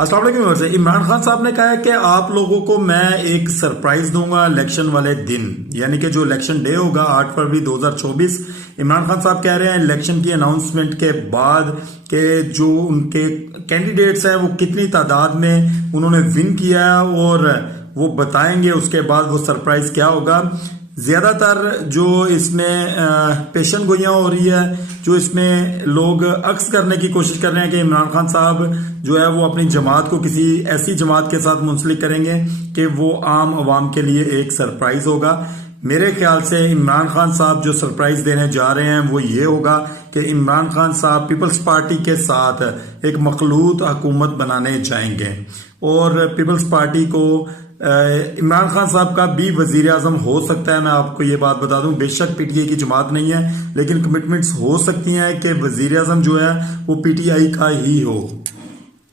अस्सलाम वालेकुम व्यूअर्स। इमरान खान साहब ने कहा है कि आप लोगों को मैं एक सरप्राइज दूंगा इलेक्शन वाले दिन, यानी कि जो इलेक्शन डे होगा 8 फरवरी 2024। इमरान खान साहब कह रहे हैं इलेक्शन की अनाउंसमेंट के बाद कि जो उनके कैंडिडेट्स हैं वो कितनी तादाद में उन्होंने विन किया है और वो बताएंगे, उसके बाद वो सरप्राइज क्या होगा। ज्यादातर जो इसमें पेशन गोइयां हो रही है, जो इसमें लोग अक्स करने की कोशिश कर रहे हैं कि इमरान खान साहब जो है वो अपनी जमात को किसी ऐसी जमात के साथ मुंसलिक करेंगे कि वो आम आवाम के लिए एक सरप्राइज होगा। मेरे ख्याल से इमरान खान साहब जो सरप्राइज देने जा रहे हैं वो ये होगा कि इमरान खान साहब पीपल्स पार्टी के साथ एक मखलूत हुकूमत बनाने जाएंगे और पीपल्स पार्टी को इमरान खान साहब का भी वजीर आजम हो सकता है। मैं आपको ये बात बता दूं, बेशक पीटीआई की जमात नहीं है, लेकिन कमिटमेंट्स हो सकती हैं कि वजीर आजम जो है वो पीटीआई का ही हो।